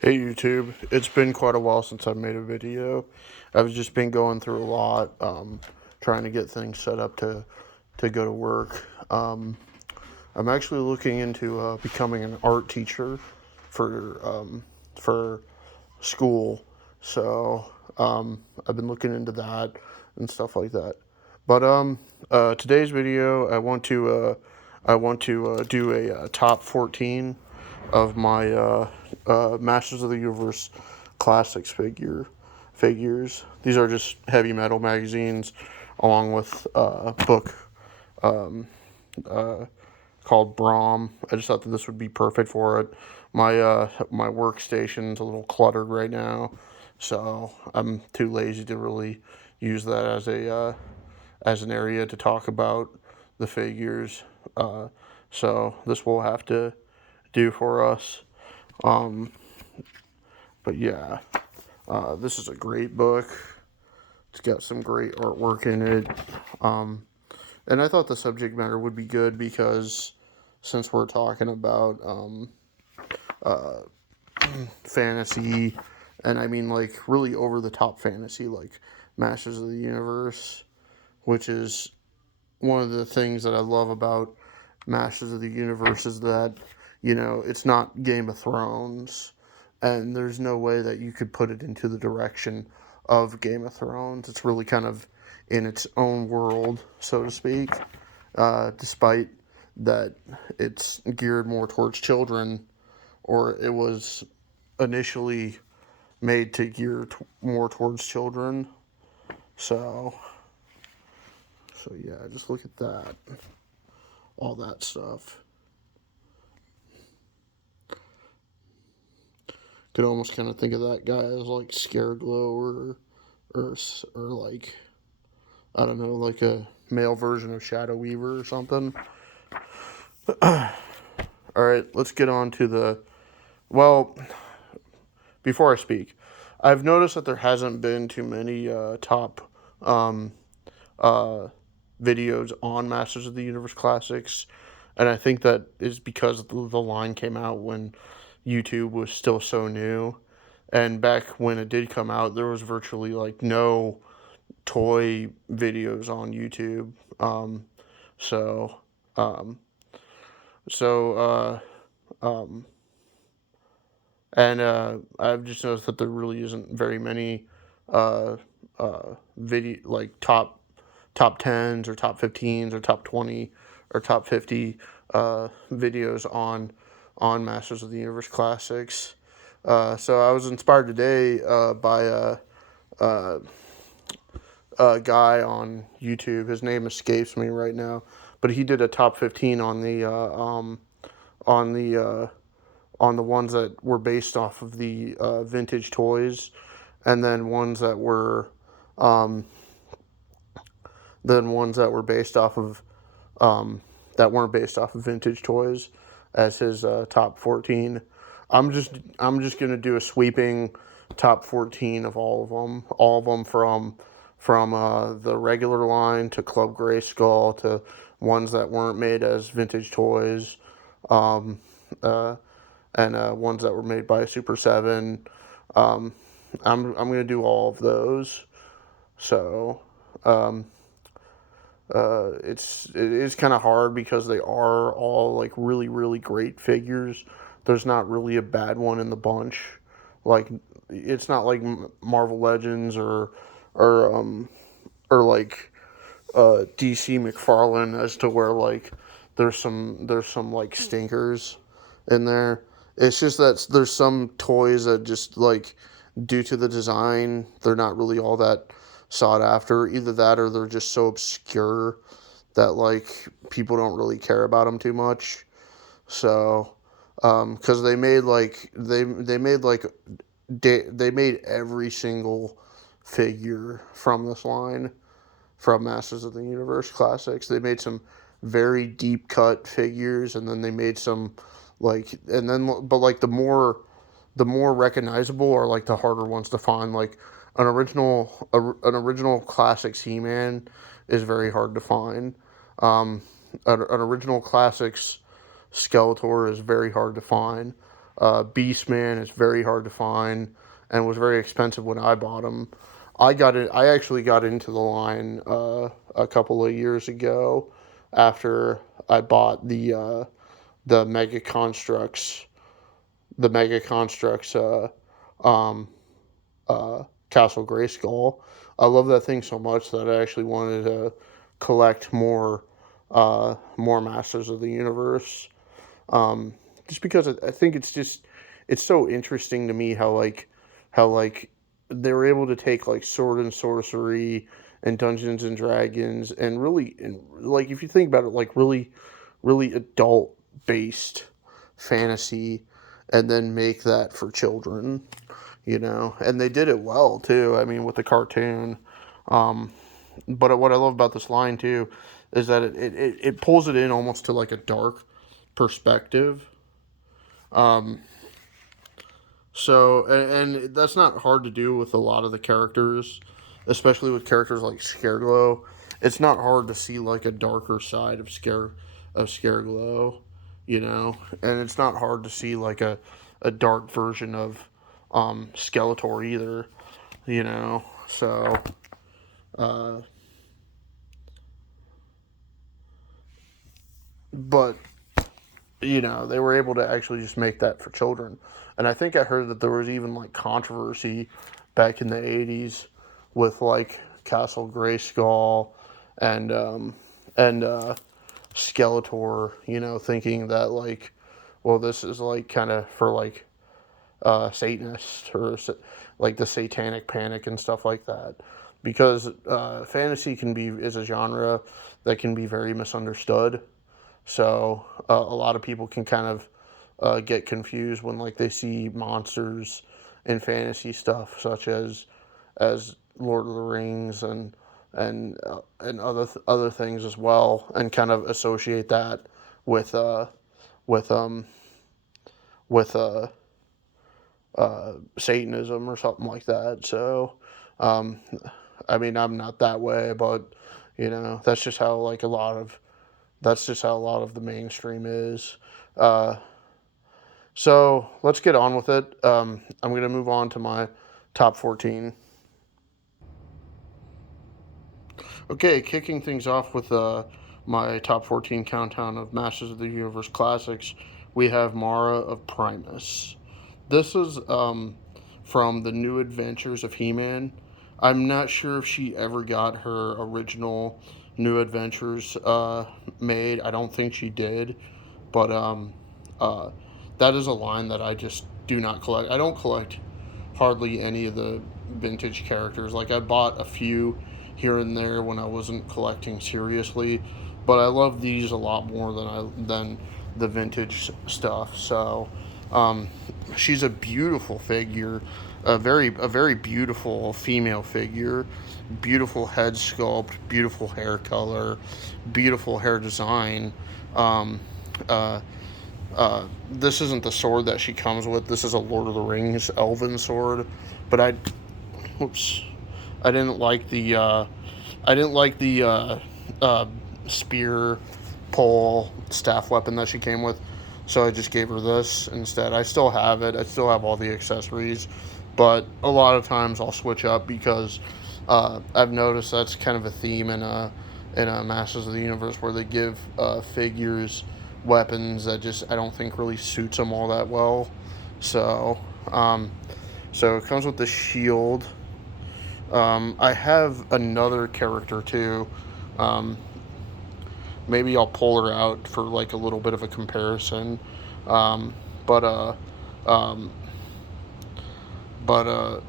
Hey YouTube, it's been quite a while since I've made a video. I've just been going through a lot, trying to get things set up to go to work. I'm actually looking into becoming an art teacher for school. So I've been looking into that and stuff like that. But today's video, I want to do a top 14 of my Masters of the Universe Classics figures. These are just heavy metal magazines, along with a book called Brahm. I just thought that this would be perfect for it. My workstation's a little cluttered right now, so I'm too lazy to really use that as an area to talk about the figures. So this will have to do for us. Um, but yeah, this is a great book. It's got some great artwork in it. Um, and I thought the subject matter would be good because since we're talking about fantasy, and I mean like really over the top fantasy, like Masters of the Universe, which is one of the things that I love about Masters of the Universe is that, it's not Game of Thrones, and there's no way that you could put it into the direction of Game of Thrones. It's really kind of in its own world, so to speak, despite that it's geared more towards children, or it was initially made to gear more towards children. So, so yeah, just look at that, all that stuff. Could almost kind of think of that guy as like Scarecrow or like, I don't know, like a male version of Shadow Weaver or something. All right, let's get on to the. Well, before I speak, I've noticed that there hasn't been too many top um, uh, videos on Masters of the Universe Classics, and I think that is because the line came out when YouTube was still so new. And back when it did come out, there was virtually like no toy videos on YouTube. So, um, so, um, and I've just noticed that there really isn't very many uh, video like top tens or top 15s or top 20 or top 50 videos on Masters of the Universe Classics. So I was inspired today by a guy on YouTube. His name escapes me right now, but he did a top 15 on the on the ones that were based off of the vintage toys, and then um, ones that were based off of that weren't based off of vintage toys as his top 14. I'm just gonna do a sweeping top 14 of all of them from the regular line to Club Greyskull to ones that weren't made as vintage toys, um, uh, and ones that were made by Super Seven. Um, I'm gonna do all of those. So um, it is kind of hard because they are all like really great figures. There's not really a bad one in the bunch. Like it's not like Marvel Legends or or like DC McFarlane as to where like there's some like stinkers in there. It's just that there's some toys that just like due to the design they're not really all that sought after. Either that or they're just so obscure that like people don't really care about them too much. So, because they made every single figure from this line from Masters of the Universe Classics. They made some very deep cut figures, and then they made some but like the more recognizable are like the harder ones to find. Like an original Classics He-Man is very hard to find. An original Classics Skeletor is very hard to find. Beastman is very hard to find and was very expensive when I bought him. I actually got into the line a couple of years ago after I bought the Mega Constructs, the Mega Constructs um, Castle Greyskull. I love that thing so much that I actually wanted to collect more Masters of the Universe. Um, just because I think it's so interesting to me how they were able to take like sword and sorcery and Dungeons and Dragons and really, and like if you think about it, like really adult based fantasy, and then make that for children, and they did it well too. I mean, with the cartoon. Um, but what I love about this line too is that it pulls it in almost to like a dark perspective. Um, and that's not hard to do with a lot of the characters, especially with characters like Scarecrow. It's not hard to see like a darker side of Scarecrow, and it's not hard to see like a dark version of Skeletor either, you know. So uh, but they were able to actually just make that for children. And I think I heard that there was even like controversy back in the 80s with like Castle Grayskull and Skeletor, thinking that like, well, this is like kind of for like Satanists or like the Satanic Panic and stuff like that. Because fantasy is a genre that can be very misunderstood. So a lot of people can kind of get confused when like they see monsters in fantasy stuff, such as Lord of the Rings and other things as well, and kind of associate that with with um with Satanism or something like that. So um, I mean, I'm not that way, but that's just how like a lot of the mainstream is. Uh, so let's get on with it. I'm going to move on to my top 14. Okay, kicking things off with my top 14 countdown of Masters of the Universe classics, we have Mara of Primus. This is from the New Adventures of Heman. I'm not sure if she ever got her original New Adventures made. I don't think she did, but uh, that is a line that I just do not collect. I don't collect hardly any of the vintage characters. Like I bought a few here and there when I wasn't collecting seriously, but I love these a lot more than the vintage stuff. So um, she's a beautiful figure, a very beautiful female figure, beautiful head sculpt, beautiful hair color, beautiful hair design. Um, uh, this isn't the sword that she comes with. This is a Lord of the Rings elven sword, but whoops, I didn't like the uh, spear pole staff weapon that she came with, so I just gave her this instead. I still have it. I still have all the accessories, but a lot of times I'll switch up because I've noticed that's kind of a theme in Masters of the Universe where they give figures weapons that just I don't think really suits them all that well. So um, so it comes with the shield. I have another character too. Um, Maybe I'll pull her out for like a little bit of a comparison. Um, but um, but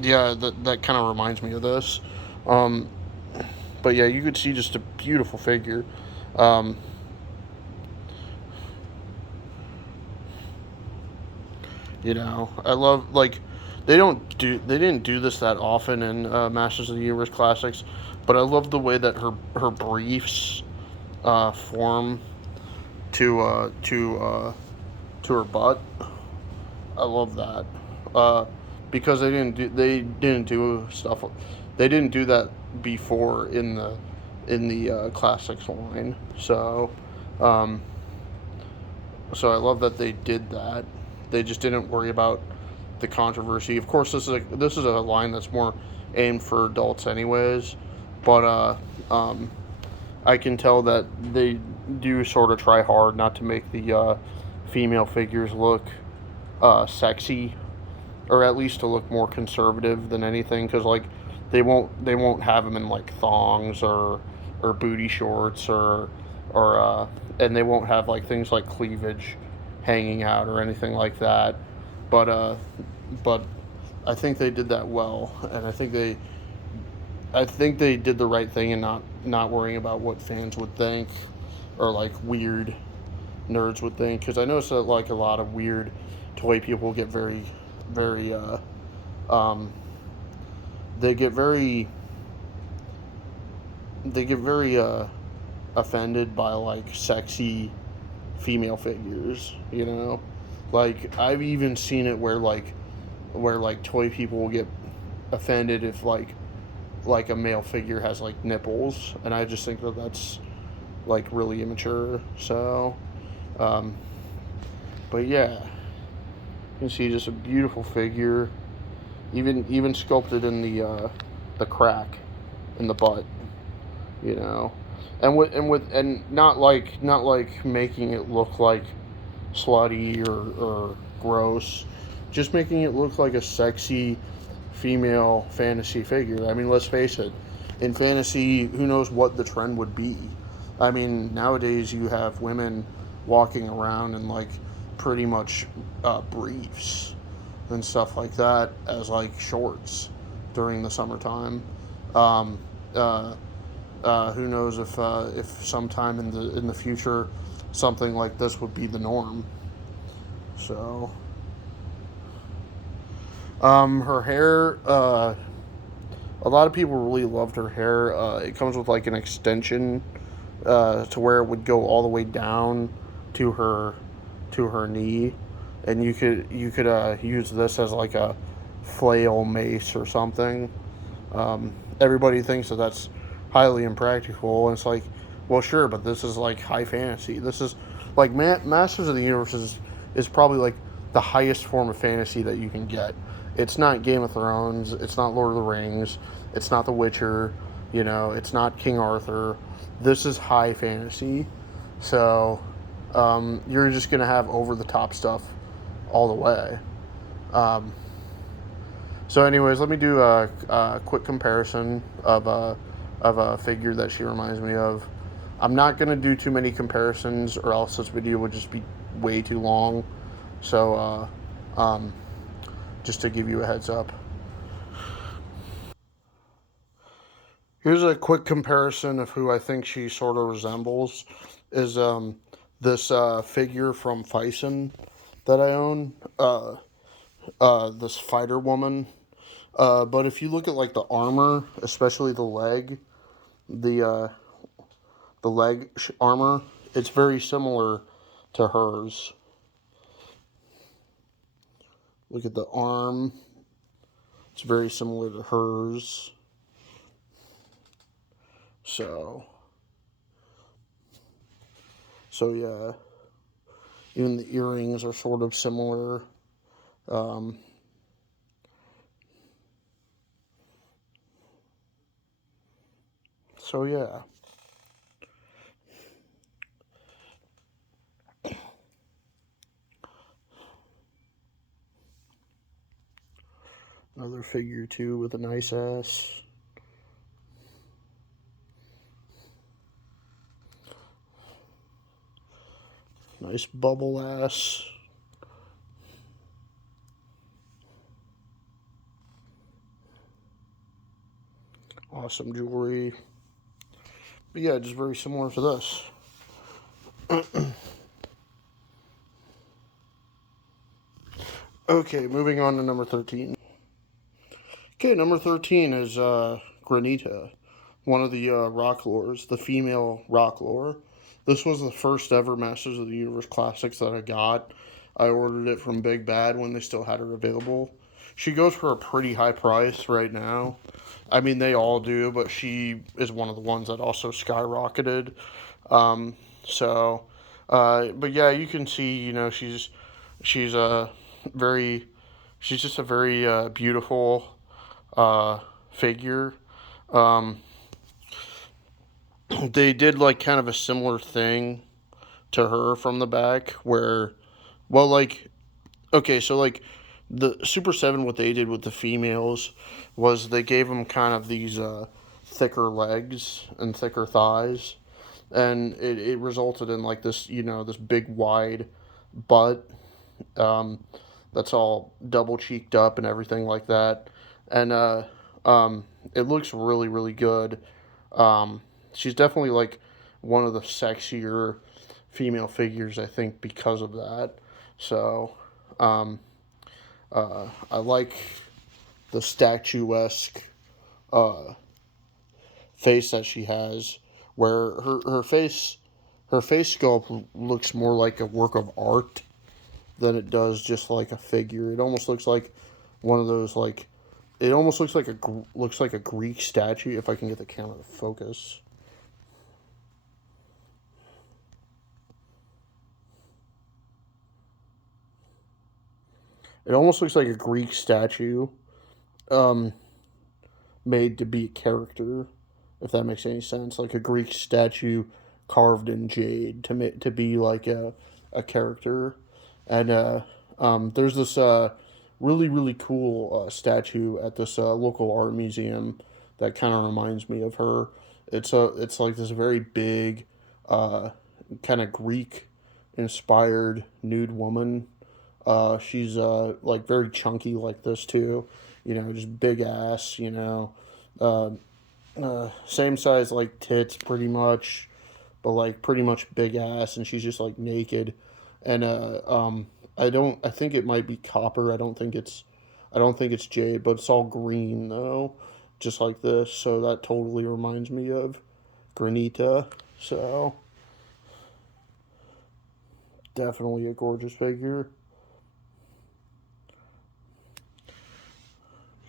yeah, that kind of reminds me of this. Um, but yeah, you could see just a beautiful figure. Um, I love like they didn't do this that often in Masters of the Universe classics, but I love the way that her briefs form to to her butt. I love that because they didn't do that before in the classics line. So um, So I love that they did that. They just didn't worry about the controversy. Of course, this is a line that's more aimed for adults, anyways. But I can tell that they do sort of try hard not to make the female figures look sexy, or at least to look more conservative than anything. Because like they won't have them in like thongs or booty shorts or and they won't have like things like cleavage hanging out or anything like that. But I think they did that well, and I think they did the right thing in not worrying about what fans would think or like weird nerds would think. Because I noticed that like a lot of weird toy people get very um, they get very they get very offended by like sexy female figures. Like I've even seen it where toy people will get offended if like a male figure has like nipples, and I just think that that's like really immature. So, um, but yeah, you can see just a beautiful figure, even sculpted in the crack in the butt, you know, and not like making it look like slutty or gross, just making it look like a sexy female fantasy figure. I mean, let's face it, in fantasy, who knows what the trend would be? I mean, nowadays you have women walking around in like pretty much briefs and stuff like that as like shorts during the summertime. Um, uh, who knows if sometime in the future something like this would be the norm. So, her hair. A lot of people really loved her hair. It comes with like an extension to where it would go all the way down to her knee, and you could use this as like a flail mace or something. Everybody thinks that that's highly impractical, and it's like, well, sure, but this is like high fantasy. This is like Masters of the Universe is probably like the highest form of fantasy that you can get. It's not Game of Thrones. It's not Lord of the Rings. It's not The Witcher. It's not King Arthur. This is high fantasy. So you're just gonna have over the top stuff all the way. Um, so, anyways, let me do a quick comparison of a figure that she reminds me of. I'm not gonna do too many comparisons, or else this video would just be way too long. So, just to give you a heads up, here's a quick comparison of who I think she sort of resembles. Is this figure from Fison that I own? This fighter woman. But if you look at like the armor, especially the leg armor, it's very similar to hers. Look at the arm; it's very similar to hers. So, so yeah, even the earrings are sort of similar. Um, so yeah. Another figure too with a nice ass. Nice bubble ass. Awesome jewelry. But yeah, just very similar to this. Okay, moving on to number 13. Okay, number 13 is Granita, one of the rock lores, the female rock lore. This was the first ever Masters of the Universe Classics that I got. I ordered it from Big Bad when they still had it available. She goes for a pretty high price right now. I mean, they all do, but she is one of the ones that also skyrocketed. So But yeah, you can see, she's a very, she's just a very beautiful uh, figure. Um, they did like kind of a similar thing to her from the back, where, well, like, okay, so like the Super 7, what they did with the females was they gave them kind of these thicker legs and thicker thighs, and it resulted in like this, this big wide butt, um, that's all double cheeked up and everything like that. And it looks really, really good. She's definitely like one of the sexier female figures, I think, because of that. So um, I like the statuesque uh, face that she has, where her face sculpt looks more like a work of art than it does just like a figure. It almost looks like one of those like, it almost looks like a Greek statue. If I can get the camera to focus, it almost looks like a Greek statue, um, made to be a character. If that makes any sense, like a Greek statue carved in jade to be like a character, and there's this really really cool statue at this local art museum that kind of reminds me of her. It's like this very big, uh, kind of Greek inspired nude woman. She's like very chunky like this too, just big ass, uh, same size like tits pretty much, but like pretty much big ass, and she's just like naked, and I think it might be copper. I don't think it's jade, but it's all green though, just like this. So that totally reminds me of Granita. So definitely a gorgeous figure.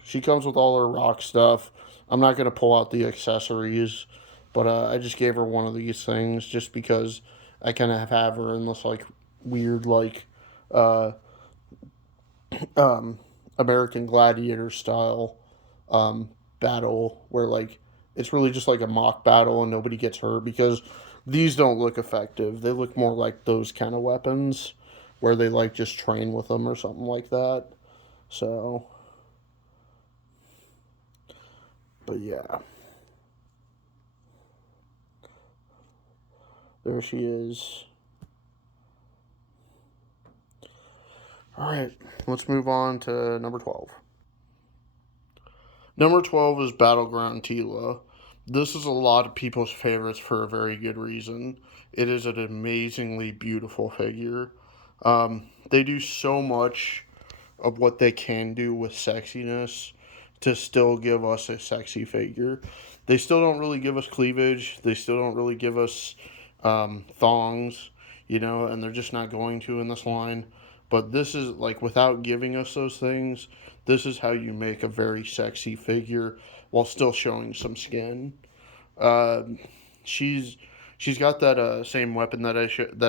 She comes with all her rock stuff. I'm not gonna pull out the accessories, but I just gave her one of these things just because I kind of have her in this like weird like uh, um, American Gladiator style um, battle where like it's really just like a mock battle and nobody gets hurt because these don't look effective. They look more like those kind of weapons where they like just train with them or something like that. So, but yeah, there she is. All right, let's move on to number 12. Number 12 is Battleground Tia. This is a lot of people's favorites for a very good reason. It is an amazingly beautiful figure. They do so much of what they can do with sexiness to still give us a sexy figure. They still don't really give us cleavage. They still don't really give us thongs, and they're just not going to in this line. But this is like without giving us those things, this is how you make a very sexy figure while still showing some skin. Uh, she's she's got that same weapon that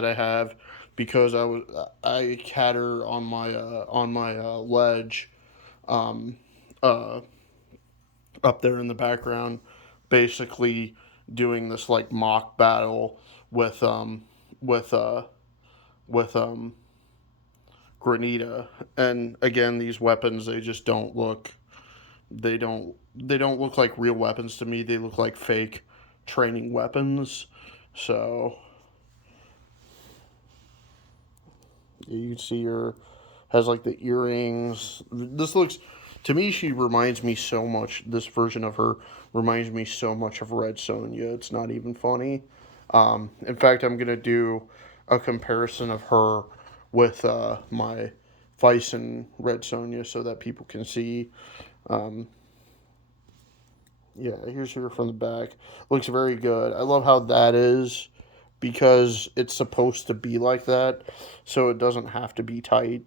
I have because I had her on my ledge, um, uh, up there in the background, basically doing this like mock battle with with uh with Granita. And again, these weapons, they just don't look, they don't look like real weapons to me. They look like fake training weapons. So you can see her has like the earrings. This looks, to me, she reminds me so much. This version of her reminds me so much of Red Sonja. It's not even funny. In fact, I'm gonna do a comparison of her with my Vice and Red Sonja so that people can see. Um, yeah, here's her from the back. Looks very good. I love how that is because it's supposed to be like that, so it doesn't have to be tight,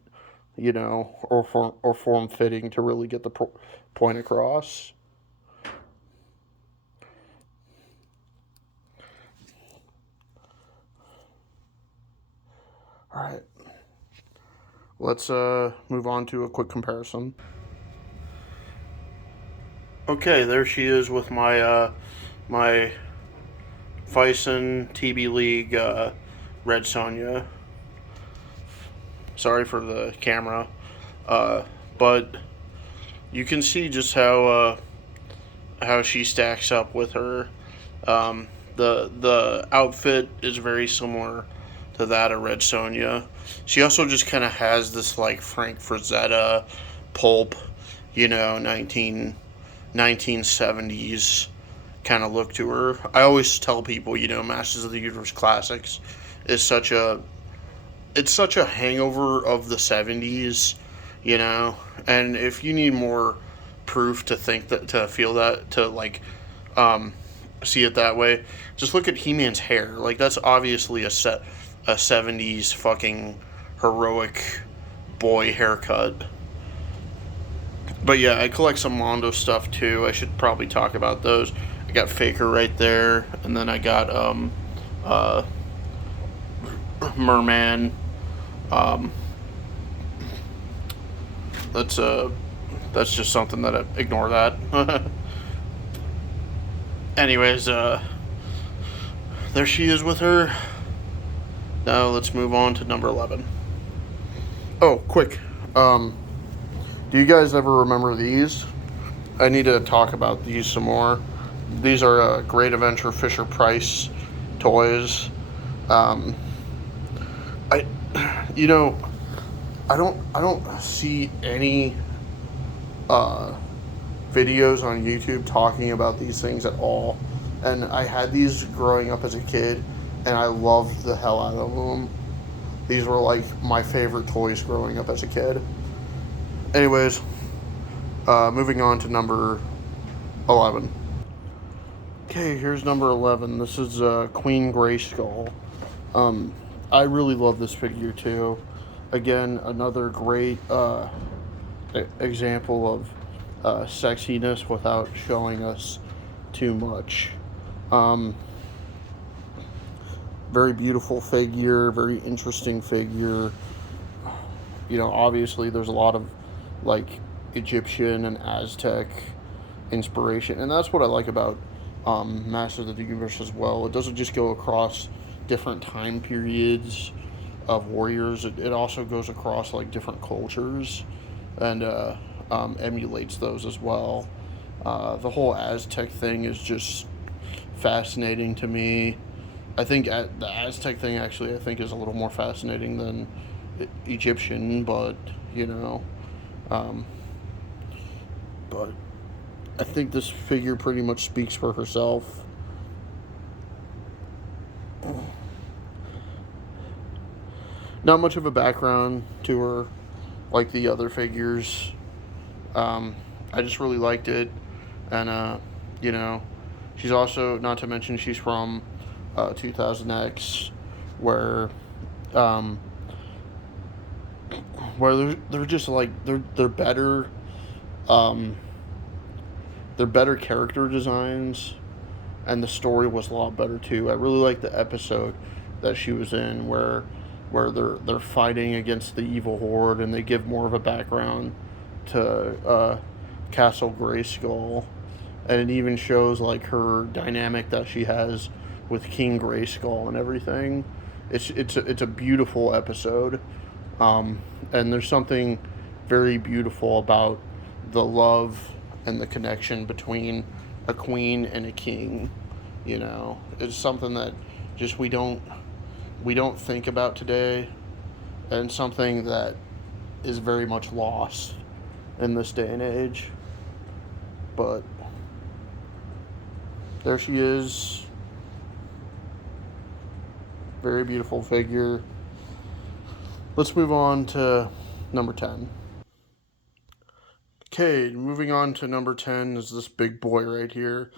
or form fitting to really get the point across. Alright. Let's move on to a quick comparison. Okay, there she is with my my Bison TB League Red Sonja. Sorry for the camera, but you can see just how she stacks up with her. The outfit is very similar to that of Red Sonja. She also just kind of has this like Frank Frazetta pulp, 1970s kind of look to her. I always tell people, Masters of the Universe Classics is such a hangover of the 70s, and if you need more proof to feel that, to like see it that way, just look at He-Man's hair. Like, that's obviously a 70s fucking heroic boy haircut. But yeah, I collect some Mondo stuff too. I should probably talk about those. I got Faker right there, and then I got Merman. That's just something that ignore that. Anyways, there she is with her. Now let's move on to number 11. Oh, quick. Do you guys ever remember these? I need to talk about these some more. These are Great Adventure Fisher Price toys. I don't see any videos on YouTube talking about these things at all. And I had these growing up as a kid, and I loved the hell out of them. These were like my favorite toys growing up as a kid. Anyways, moving on to number 11. Okay, here's number 11. This is Queen Greyskull. I really love this figure too. Again, another great example of sexiness without showing us too much. Very beautiful figure, very interesting figure. Obviously there's a lot of like Egyptian and Aztec inspiration, and that's what I like about Masters of the Universe as well. It doesn't just go across different time periods of warriors. It also goes across like different cultures and emulates those as well. The whole Aztec thing is just fascinating to me. I think the Aztec thing actually, I think, is a little more fascinating than Egyptian, but but I think this figure pretty much speaks for herself. Not much of a background to her like the other figures. I just really liked it, and she's also, not to mention, she's from 2000X, where they're just like they're better. They're better character designs, and the story was a lot better too. I really like the episode that she was in where they're fighting against the evil horde, and they give more of a background to Castle Greyskull, and it even shows like her dynamic that she has with King Greyskull and everything. It's a beautiful episode, and there's something very beautiful about the love and the connection between a queen and a king. It's something that just we don't think about today, and something that is very much lost in this day and age. But there she is. Very beautiful figure. Let's move on to number 10. Okay, moving on to number 10 is this big boy right here.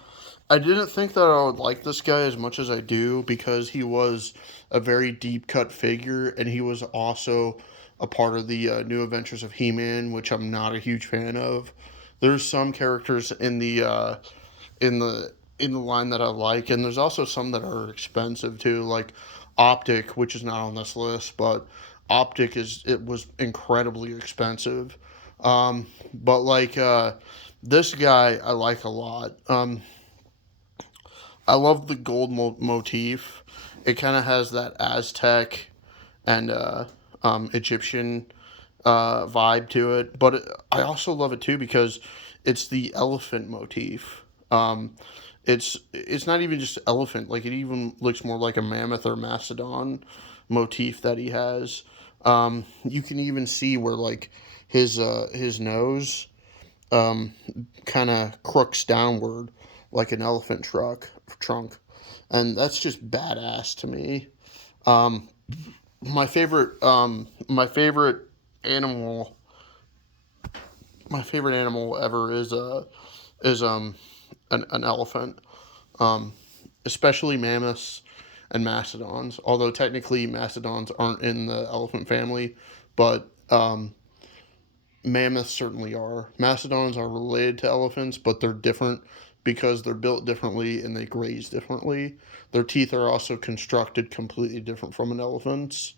I didn't think that I would like this guy as much as I do, because he was a very deep cut figure, and he was also a part of the New Adventures of He-Man, which I'm not a huge fan of. There's some characters in the line that I like, and there's also some that are expensive too. Like Optic, which is not on this list, but Optic was incredibly expensive. But like this guy, I like a lot. I love the gold motif. It kind of has that Aztec and Egyptian vibe to it, but I also love it too because it's the elephant motif. It's not even just elephant; like it even looks more like a mammoth or mastodon motif that he has. You can even see where like his nose kind of crooks downward like an elephant trunk, and that's just badass to me. Um, my favorite animal, my favorite animal ever is an elephant, um, especially mammoths and mastodons. Although technically mastodons aren't in the elephant family, but mammoths certainly are. Mastodons are related to elephants, but they're different because they're built differently and they graze differently. Their teeth are also constructed completely different from an elephant's,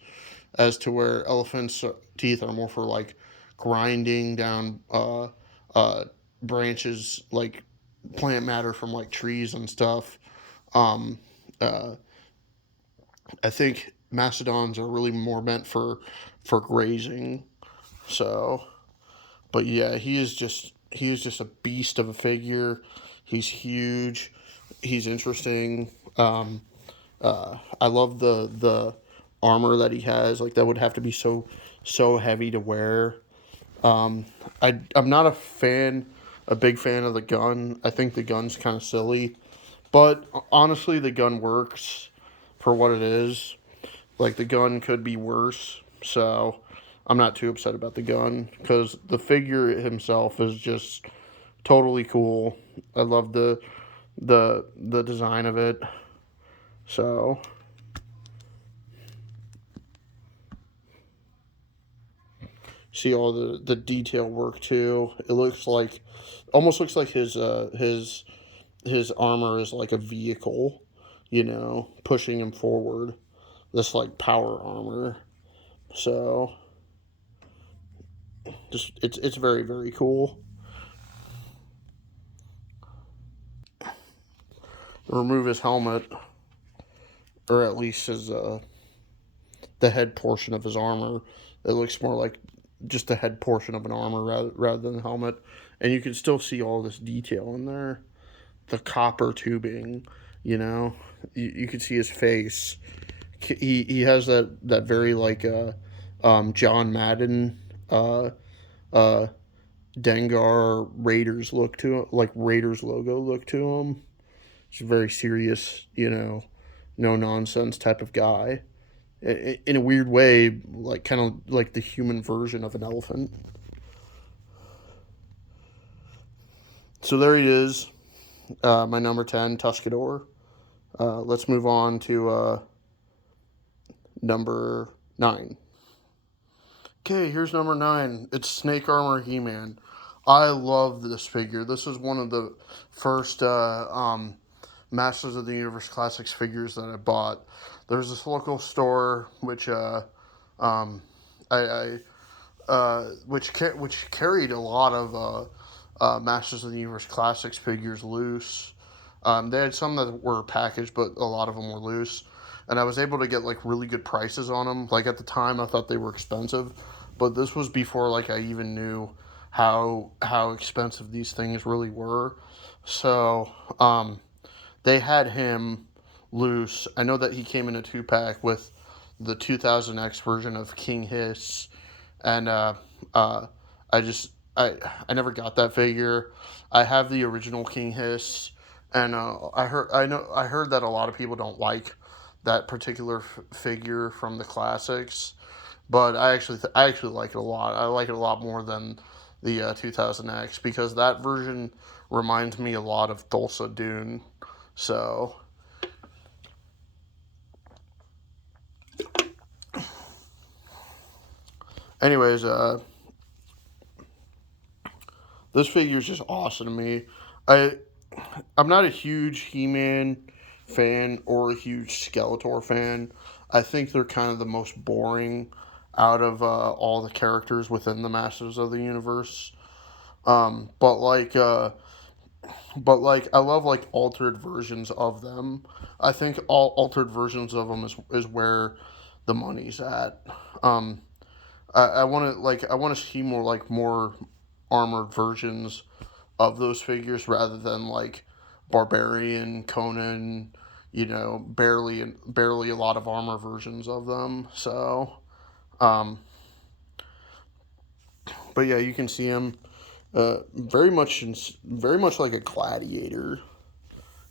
as to where elephants' teeth are more for like grinding down uh, branches, like plant matter from like trees and stuff. Um, uh, I think mastodons are really more meant for grazing. So, but yeah, he is just a beast of a figure. He's huge. He's interesting. I love the armor that he has. Like that would have to be so heavy to wear. I'm not a big fan of the gun. I think the gun's kind of silly, but honestly, the gun works for what it is. Like the gun could be worse, so I'm not too upset about the gun because the figure himself is just totally cool. I love the design of it. So see all the detail work too. It looks like almost looks like his armor is like a vehicle, pushing him forward. This like power armor. So just it's very very cool. Remove his helmet, or at least his the head portion of his armor. It looks more like just the head portion of an armor rather than the helmet, and you can still see all this detail in there. The copper tubing, you can see his face. He has that very like John Madden uh Dengar Raiders look to him, like Raiders logo look to him. He's a very serious, no nonsense type of guy. In a weird way, like kind of like the human version of an elephant. So there he is, my number 10, Tuscador. Let's move on to number 9. Okay, here's number 9. It's Snake Armor He-Man. I love this figure. This is one of the first Masters of the Universe Classics figures that I bought. There's this local store which um, I which carried a lot of Masters of the Universe Classics figures loose. They had some that were packaged, but a lot of them were loose. And I was able to get like really good prices on them. Like at the time, I thought they were expensive, but this was before like I even knew how expensive these things really were. So they had him loose. I know that he came in a 2-pack with the 2000X version of King Hiss, and uh, I just I never got that figure. I have the original King Hiss, and I heard that a lot of people don't like that particular figure from the classics, but I actually like it a lot. I like it a lot more than the 2000X because that version reminds me a lot of Thulsa Dune. So, anyways, this figure is just awesome to me. I I'm not a huge He-Man fan or a huge Skeletor fan. I think they're kind of the most boring out of all the characters within the Masters of the Universe. Um, but like, uh, but I love like altered versions of them. I think all altered versions of them is where the money's at. Um, I want to I want to see more armored versions of those figures rather than like Barbarian, Conan, barely a lot of armor versions of them. So, um, but yeah, you can see him very much like a gladiator.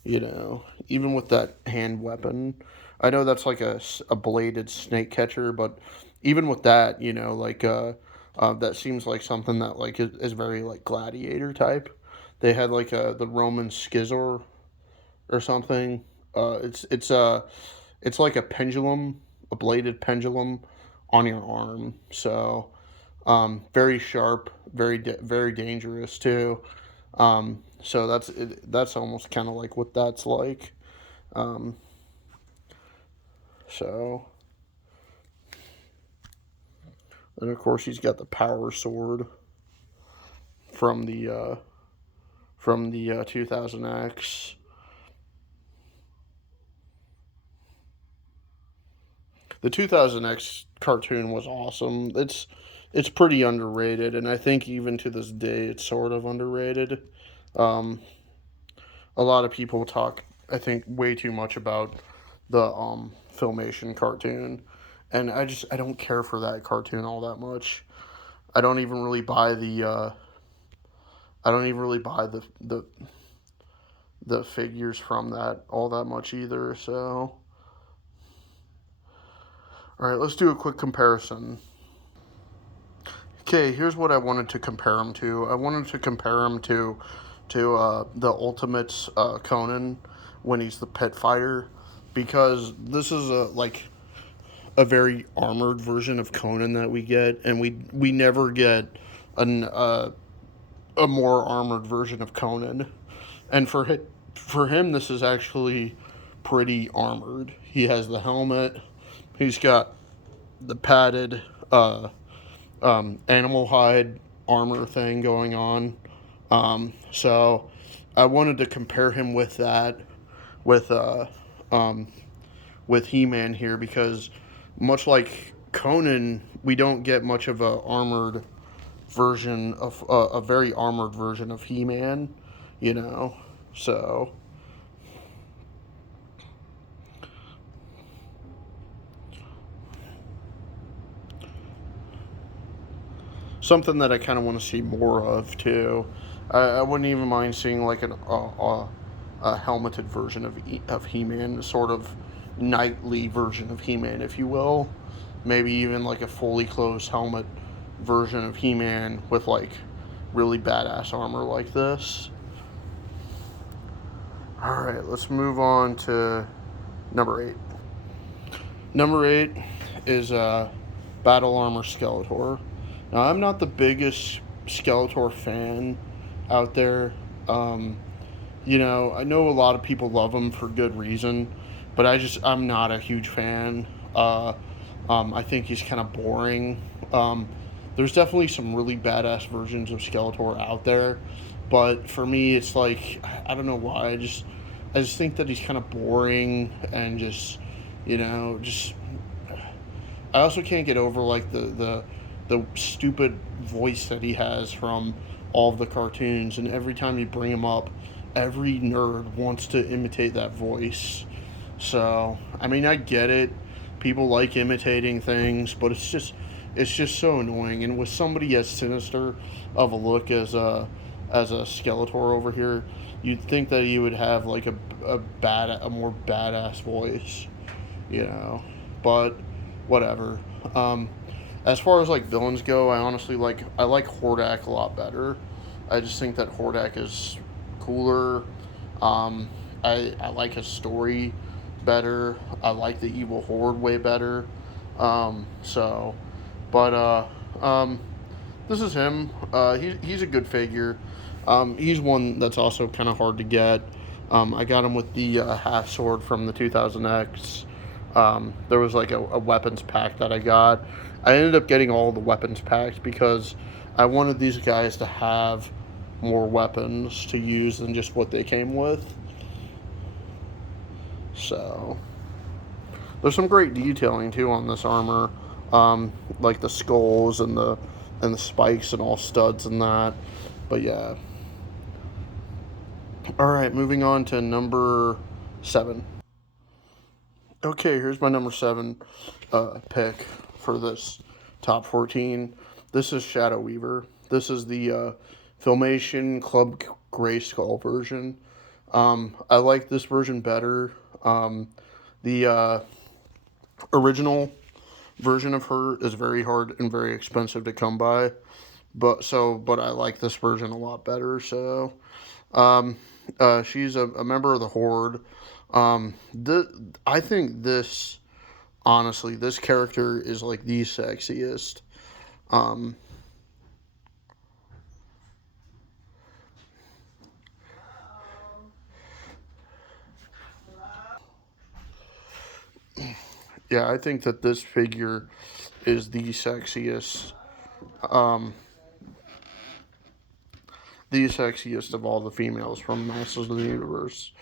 Even with that hand weapon. I know that's like a bladed snake catcher, but even with that, that seems like something that like is very like gladiator type. They had like the Roman Scizor or something. It's like a pendulum, a bladed pendulum on your arm. So very sharp, very dangerous too. So that's almost kind of like what that's like. Um, so and of course he's got the power sword from the 2000X. The 2000X cartoon was awesome. It's pretty underrated, and I think even to this day it's sort of underrated. Um, a lot of people talk, I think, way too much about the Filmation cartoon, and I don't care for that cartoon all that much. I don't even really buy the figures from that all that much either. So, all right, let's do a quick comparison. Okay, here's what I wanted to compare him to. I wanted to compare him to the Ultimates Conan when he's the pit fighter, because this is a very armored version of Conan that we get, and we never get an a more armored version of Conan. And for him, this is actually pretty armored. He has the helmet. He's got the padded animal hide armor thing going on. So I wanted to compare him with that, with um, with He-Man here, because much like Conan, we don't get much of a very armored version of He-Man, you know. So something that I kind of want to see more of too. I wouldn't even mind seeing like a helmeted version of He-Man, sort of knightly version of He-Man, if you will. Maybe even like a fully closed helmet version of He-Man with like really badass armor like this. All right, let's move on to number 8. Number 8 is Battle Armor Skeletor. Now, I'm not the biggest Skeletor fan out there. Um, I know a lot of people love him for good reason, but I'm not a huge fan. I think he's kind of boring. There's definitely some really badass versions of Skeletor out there, but for me, it's like I don't know why. I just think that he's kind of boring and just. I also can't get over like the stupid voice that he has from all of the cartoons, and every time you bring him up, every nerd wants to imitate that voice. So, I mean, I get it. People like imitating things, but it's just so annoying. And with somebody as sinister of a look as a Skeletor over here, you'd think that he would have like a more badass voice, you know. But whatever. As far as like villains go, I like Hordak a lot better. I just think that Hordak is cooler. I like his story better. I like the Evil Horde way better. So, but this is him. He's a good figure. He's one that's also kind of hard to get. I got him with the half sword from the 2000X. There was like a weapons pack that I got. I ended up getting all the weapons packs because I wanted these guys to have more weapons to use than just what they came with. So there's some great detailing too on this armor, like the skulls and the spikes and all studs and that. But yeah. All right, moving on to number 7. Okay, here's my number 7 pick for this top 14. This is Shadow Weaver. This is the Filmation Club Greyskull version. I like this version better. The original version of her is very hard and very expensive to come by, but I like this version a lot better. So she's a member of the Horde. I think this, honestly, this character is like the sexiest. Um, yeah, I think that this figure is um, the sexiest of all the females from Masters of the Universe.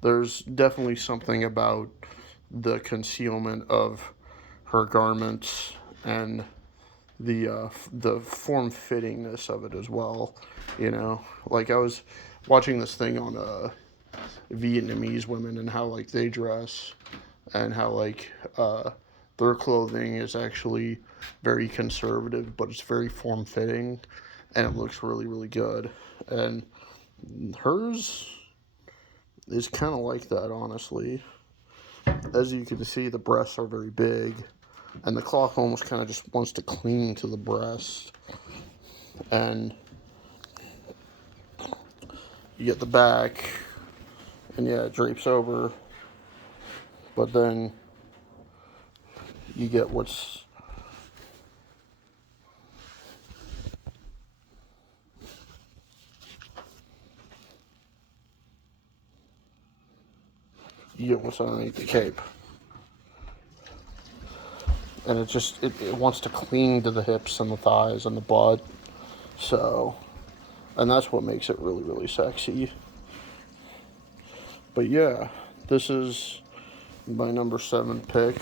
There's definitely something about the concealment of her garments and the form fittingness of it as well. You know, like I was watching this thing on Vietnamese women and how like they dress and how like their clothing is actually very conservative, but it's very form fitting, and it looks really really good. And hers is kind of like that, honestly. As you can see, the breasts are very big, and the cloth almost kind of just wants to cling to the breast. And you get the back, and yeah, it drapes over, but then you get what's underneath the cape. And it wants to cling to the hips and the thighs and the butt. So, and that's what makes it really, really sexy. But yeah, this is my number 7 pick.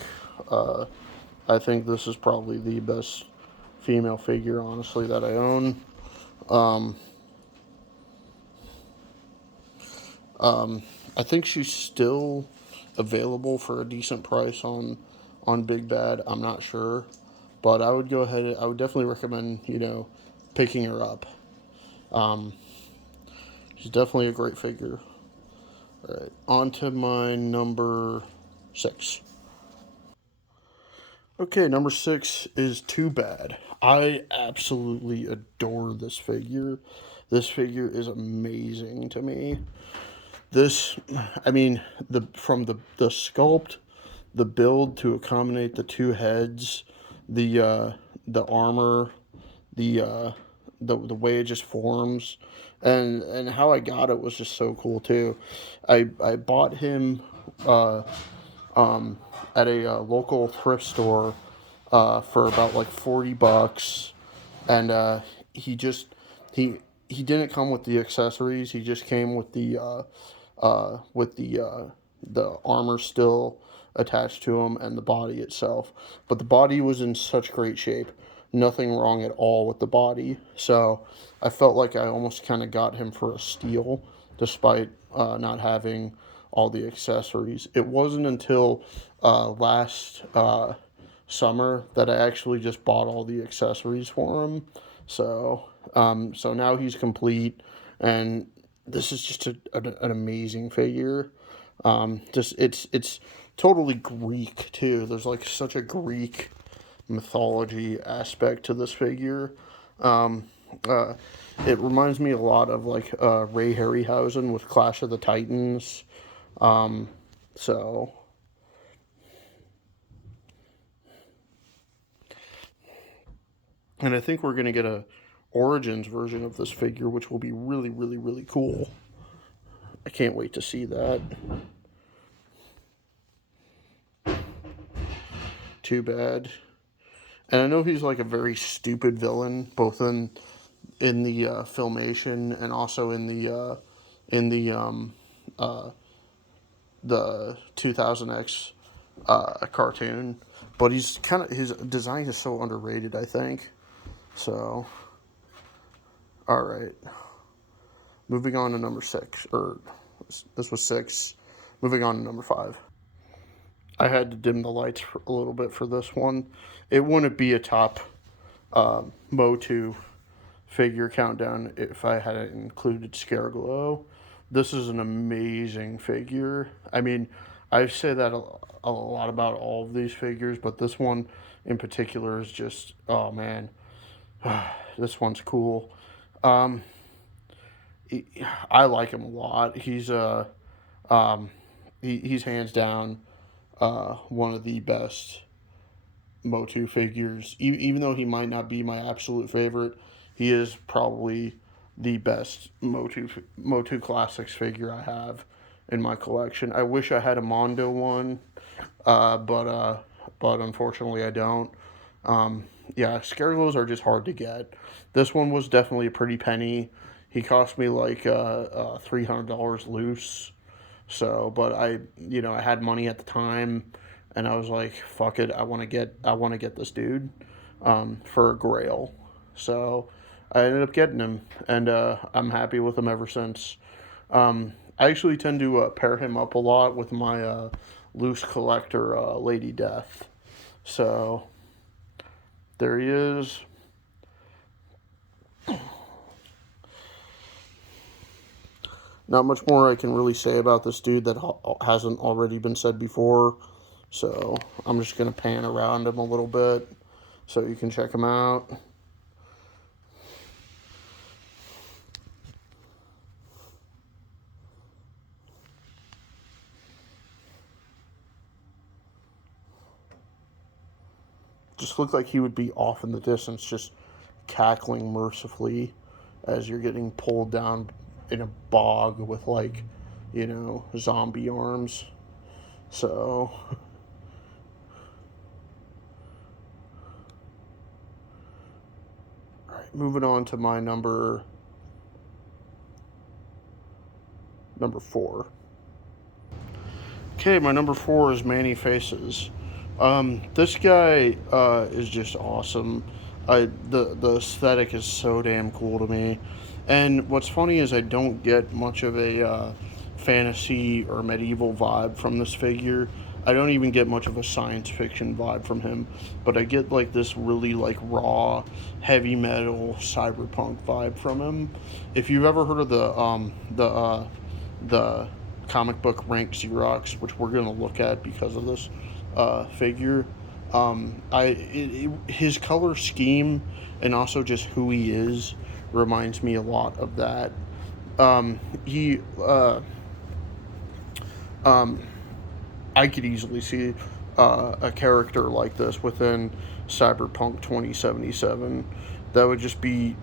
I think this is probably the best female figure, honestly, that I own. Um, I think she's still available for a decent price on Big Bad. I'm not sure, but I would go ahead. I would definitely recommend picking her up. Um, she's definitely a great figure. All right, on to my number 6. Okay, number 6 is Too Bad. I absolutely adore this figure. This figure is amazing to me. This, I mean, the sculpt, the build to accommodate the two heads, the armor, the the way it just forms, and how I got it was just so cool too. I bought him uh, at a local thrift store for about like $40, and he just he he didn't come with the accessories. He just came with the armor still attached to him and the body itself. But the body was in such great shape. Nothing wrong at all with the body. So I felt like I almost kind of got him for a steal, despite not having all the accessories. It wasn't until last summer that I actually just bought all the accessories for him. So now he's complete, and this is just an amazing figure. Just it's totally Greek too. There's like such a Greek mythology aspect to this figure. Um, uh, it reminds me a lot of like Ray Harryhausen with Clash of the Titans. Um, so and I think we're gonna get a Origins version of this figure, which will be really, really, really cool. I can't wait to see that. too bad. And I know he's like a very stupid villain, both in the filmation and also in the 2000X cartoon. But he's his design is so underrated, I think. So, all right. Moving on to number 6, or this was 6. Moving on to number 5. I had to dim the lights for a little bit for this one. It wouldn't be a top MOTU figure countdown if I hadn't included Scarecrow. This is an amazing figure. I mean, I say that a lot about all of these figures, but this one in particular is just, oh man, this one's cool. I like him a lot. He's he's hands down one of the best MOTU figures. Even though he might not be my absolute favorite, he is probably the best MOTU Classics figure I have in my collection. I wish I had a Mondo one, but unfortunately I don't. Yeah, Scarecrows are just hard to get. This one was definitely a pretty penny. He cost me like $300 loose. So, but I had money at the time, and I was like, fuck it, I want to get this dude, for a grail. So, I ended up getting him, and I'm happy with him ever since. I actually tend to pair him up a lot with my loose collector, Lady Death. So, there he is. Not much more I can really say about this dude that hasn't already been said before. So I'm just going to pan around him a little bit so you can check him out. Just looked like he would be off in the distance, just cackling mercifully as you're getting pulled down in a bog with, like, zombie arms. So, all right, moving on to my number 4. Okay, my number 4 is Manny Faces. This guy is just awesome. The aesthetic is so damn cool to me. And what's funny is I don't get much of a fantasy or medieval vibe from this figure. I don't even get much of a science fiction vibe from him, but I get like this really like raw, heavy metal, cyberpunk vibe from him. If you've ever heard of the comic book ranked Xerox, which we're gonna look at because of this figure, his color scheme and also just who he is reminds me a lot of that. He I could easily see a character like this within Cyberpunk 2077. That would just be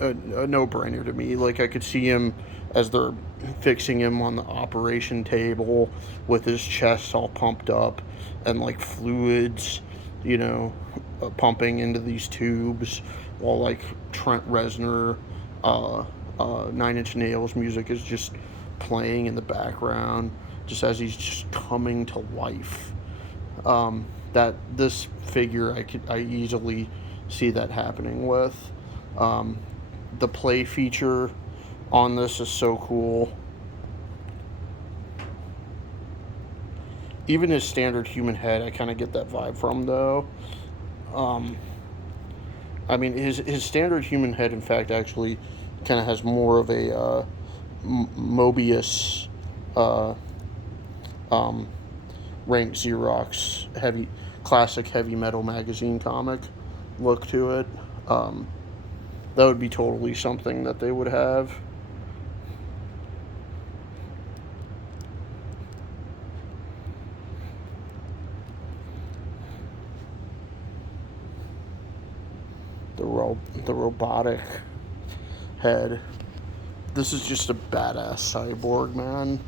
a no-brainer to me. Like, I could see him as they're fixing him on the operation table with his chest all pumped up and, like, fluids, pumping into these tubes while, like, Trent Reznor, Nine Inch Nails music is just playing in the background, just as he's just coming to life. That this figure, I easily see that happening with. The play feature on this is so cool. Even his standard human head, I kind of get that vibe from, though. I mean, his standard human head, in fact, actually kind of has more of a Mobius ranked Xerox classic heavy metal magazine comic look to it. That would be totally something that they would have. The robotic head. This is just a badass cyborg, man.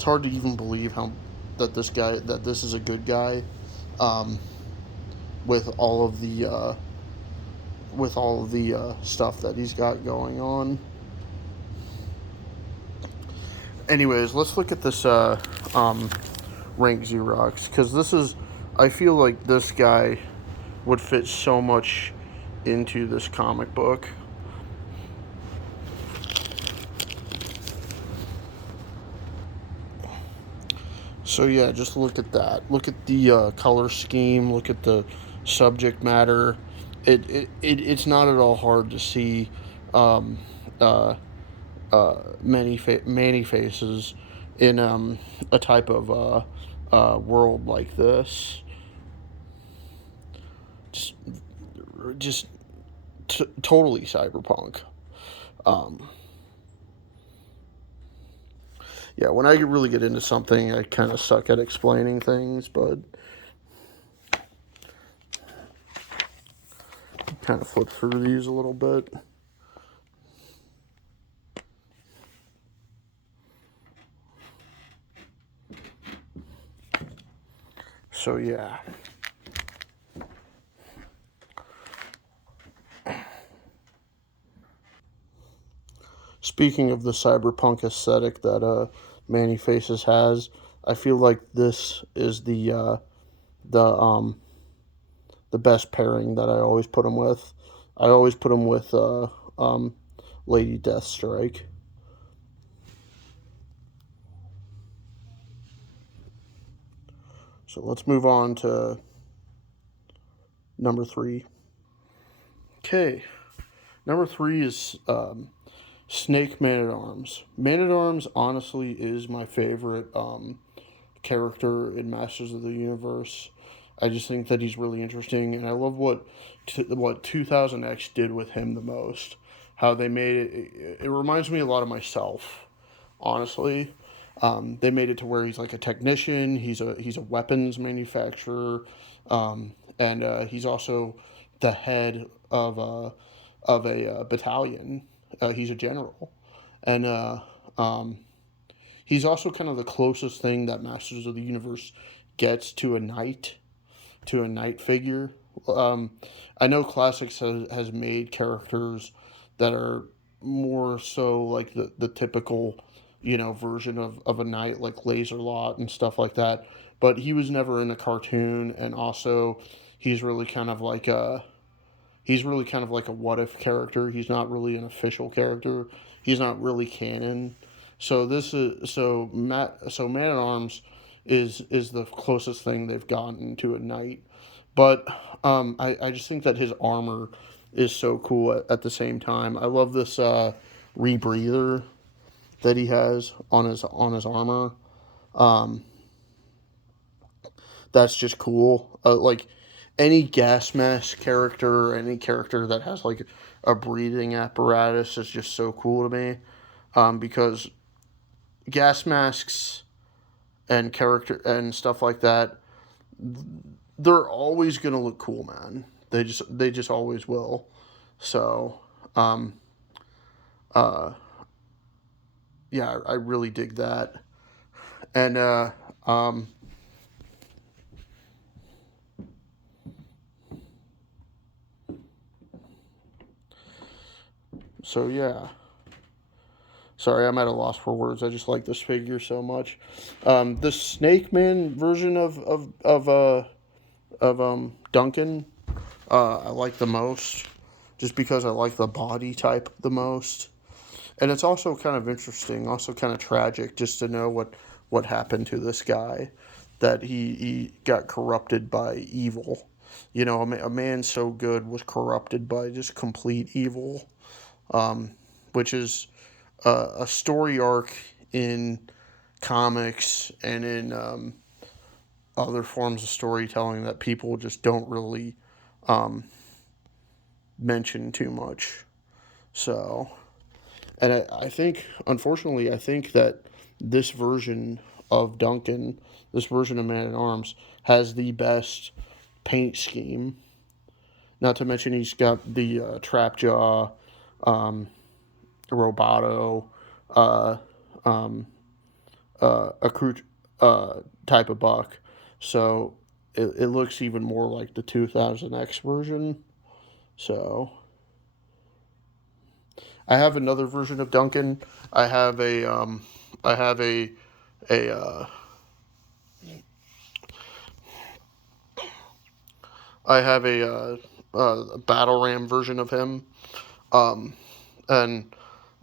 it's hard to even believe that this is a good guy, um, with all of the stuff that he's got going on. Anyways, let's look at this rank Xerox, because I feel like this guy would fit so much into this comic book. So yeah, just look at that. Look at the color scheme. Look at the subject matter. It's not at all hard to see um, uh, many faces in a type of world like this. Just, just totally cyberpunk. Um, yeah, when I really get into something, I kind of suck at explaining things, but kind of flip through these a little bit. So yeah. Speaking of the cyberpunk aesthetic that Manny Faces has, I feel like this is the the best pairing that I always put him with. I always put him with Lady Deathstrike. So let's move on to number 3. Okay, number 3 is Snake Man at Arms. Man at Arms honestly is my favorite character in Masters of the Universe. I just think that he's really interesting, and I love what 2000X did with him the most. How they made it. It reminds me a lot of myself, honestly. They made it to where he's like a technician. He's a weapons manufacturer, and he's also the head of a battalion. He's a general, and he's also kind of the closest thing that Masters of the Universe gets to a knight figure. Um, I know Classics has made characters that are more so like the typical, version of a knight, like Laser Lot and stuff like that. But he was never in a cartoon, and also he's really kind of like a what if character. He's not really an official character. He's not really canon. So Man at Arms is the closest thing they've gotten to a knight. But I just think that his armor is so cool at the same time. I love this rebreather that he has on his armor. Um, that's just cool. Like any gas mask character, any character that has like a breathing apparatus is just so cool to me. Because gas masks and character and stuff like that, they're always gonna look cool, man. They just always will. So, um, uh, yeah, I really dig that. And um, so yeah. Sorry, I'm at a loss for words. I just like this figure so much. The Snake Man version of Duncan, I like the most, just because I like the body type the most, and it's also kind of interesting, also kind of tragic, just to know what happened to this guy, that he got corrupted by evil. A man so good was corrupted by just complete evil, which is a story arc in comics and in other forms of storytelling that people just don't really mention too much. So, and I think, unfortunately, I think that this version of Duncan, this version of Man at Arms, has the best paint scheme. Not to mention, he's got the trap jaw, um, Roboto, uh, um, a crew type of buck. So it looks even more like the 2000X version. So I have another version of Duncan. I have I have a I have a battle ram version of him, and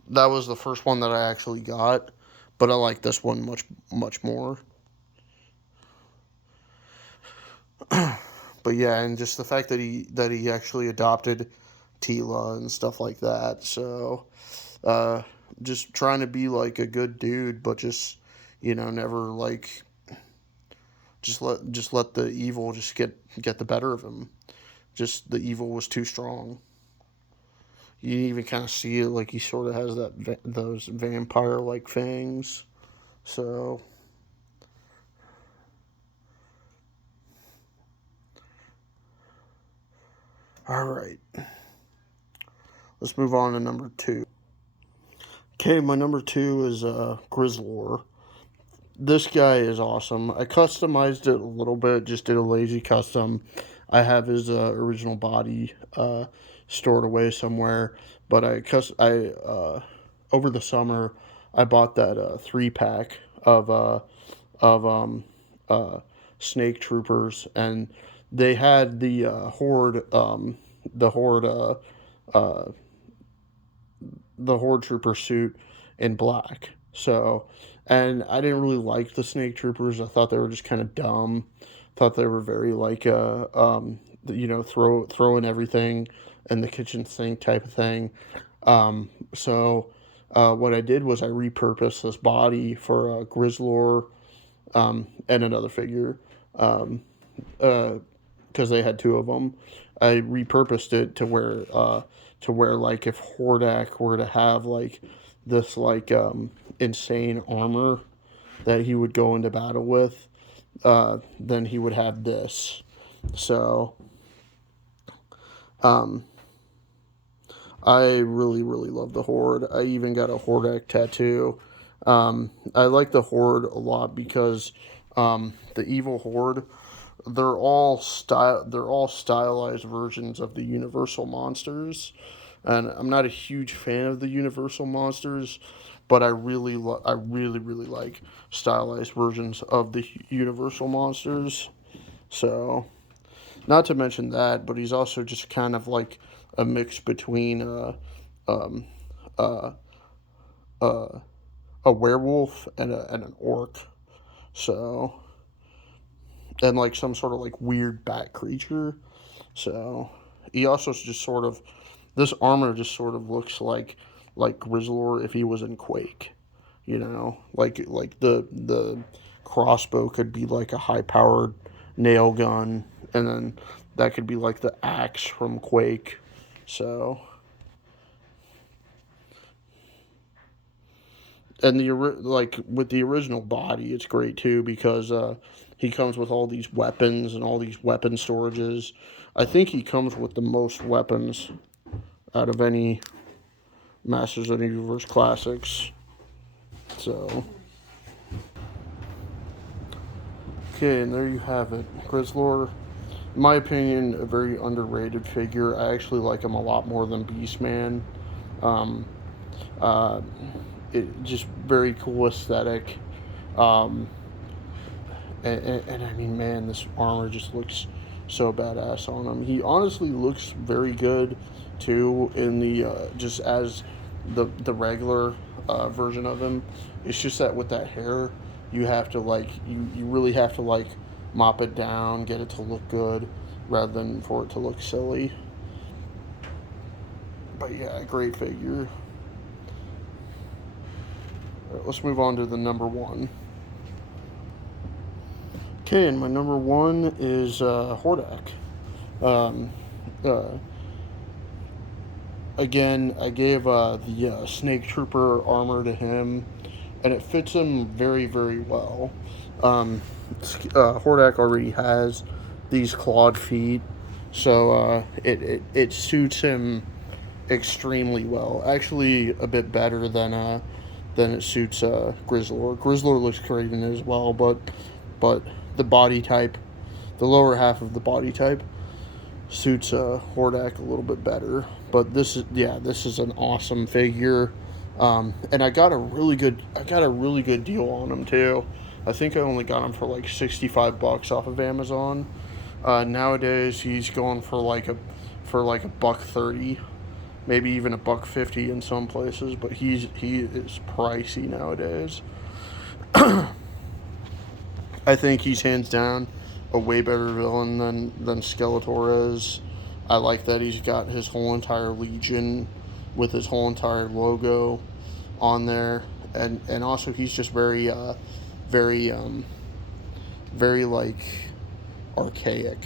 that was the first one that I actually got. But I like this one much more. But yeah, and just the fact that he actually adopted Tila and stuff like that. So uh, just trying to be like a good dude, but just never like just let the evil just get the better of him. Just the evil was too strong. You even kind of see it, like he sort of has those vampire like fangs. So all right, let's move on to number two. Okay, my number two is Grizzlor. This guy is awesome. I customized it a little bit, just did a lazy custom. I have his original body stored away somewhere, but over the summer I bought that 3 pack of uh, snake troopers, and they had the horde uh, the horde trooper suit in black. So, and I didn't really like the snake troopers. I thought they were just kind of dumb. Thought they were very like throwing everything in the kitchen sink type of thing. So what I did was I repurposed this body for Grizzlor and another figure. Um, because they had two of them. I repurposed it to where like if Hordak were to have like this like insane armor that he would go into battle with, then he would have this. So um, I really love the Horde. I even got a Hordak tattoo. I like the Horde a lot because the evil Horde, they're all stylized versions of the Universal monsters, and I'm not a huge fan of the Universal monsters, but I really like stylized versions of the Universal monsters. So, not to mention that, but he's also just kind of like a mix between um, uh, uh, a werewolf and an orc. So, and like some sort of like weird bat creature. So he also just sort of this armor just sort of looks like Grizzlor if he was in Quake. Like the crossbow could be like a high powered nail gun, and then that could be like the axe from Quake. So and like with the original body, it's great too because he comes with all these weapons and all these weapon storages. I think he comes with the most weapons out of any Masters of the Universe Classics. So, okay, and there you have it. Grizzlor, in my opinion, a very underrated figure. I actually like him a lot more than Beastman. Um, uh, it just very cool aesthetic. Um, and I mean, man, this armor just looks so badass on him. He honestly looks very good too in the just as the regular version of him. It's just that with that hair, you have to like you really have to like mop it down, get it to look good, rather than for it to look silly. But yeah, great figure. All right, let's move on to the number one. Okay, and my number one is Hordak. Um, uh, Again, I gave the Snake Trooper armor to him, and it fits him very well. Um, Hordak already has these clawed feet, so it suits him extremely well. Actually, a bit better than it suits Grizzlor. Grizzlor looks great in it as well, but the body type, the lower half of the body type, suits Hordak a little bit better. But this is an awesome figure, and I got a really good deal on him too. I think I only got him for like $65 off of Amazon. Nowadays he's going for like a $130, maybe even $150 in some places. But he is pricey nowadays. I think he's hands down a way better villain than Skeletor is. I like that he's got his whole entire Legion with his whole entire logo on there, and also he's just very very like archaic.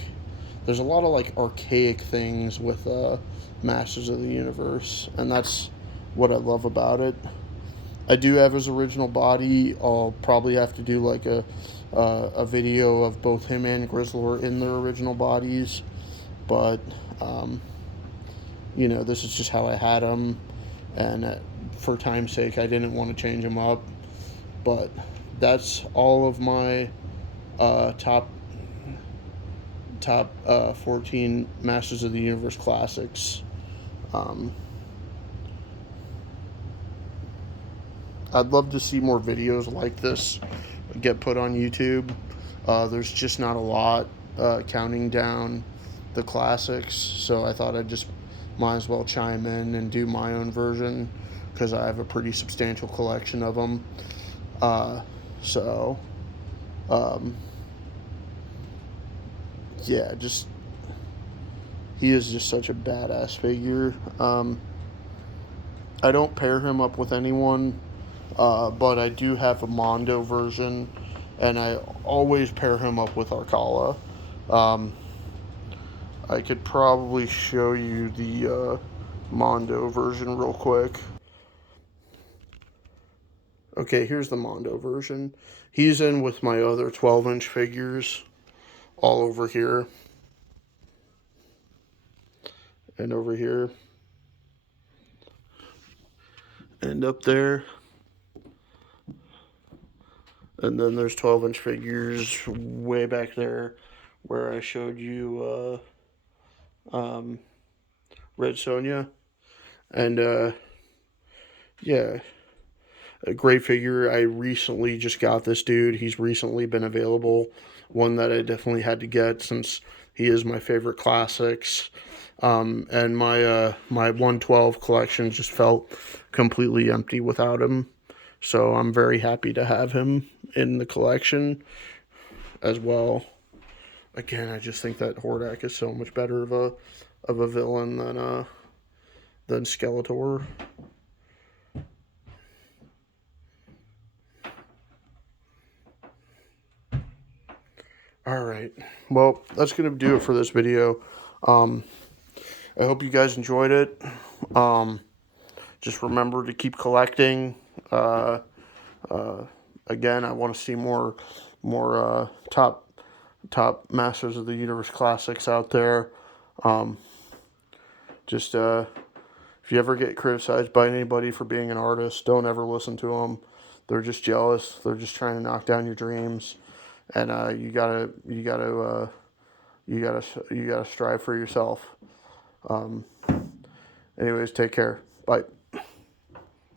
There's a lot of like archaic things with Masters of the Universe, and that's what I love about it. I do have his original body. I'll probably have to do like a video of both him and Grizzlor in their original bodies, but this is just how I had them, and for time's sake, I didn't want to change them up. But that's all of my top 14 Masters of the Universe Classics. I'd love to see more videos like this get put on YouTube. There's just not a lot counting down the classics, so I thought I'd just might as well chime in and do my own version because I have a pretty substantial collection of them. So, yeah, just he is just such a badass figure. I don't pair him up with anyone, but I do have a Mondo version, and I always pair him up with Arcala. I could probably show you the Mondo version real quick. Okay, here's the Mondo version. He's in with my other 12-inch figures all over here and over here and up there. And then there's 12-inch figures way back there where I showed you Red Sonja. And yeah, a great figure. I recently just got this dude. He's recently been available. One that I definitely had to get since he is my favorite classics. And my 112 collection just felt completely empty without him. So I'm very happy to have him in the collection as well. Again, I just think that Hordak is so much better of a villain than Skeletor. Alright, well, that's going to do it for this video. I hope you guys enjoyed it. Just remember to keep collecting. Again, I want to see more top Masters of the Universe classics out there. If you ever get criticized by anybody for being an artist, don't ever listen to them. They're just jealous. They're just trying to knock down your dreams, and you gotta strive for yourself. Anyways, take care. Bye.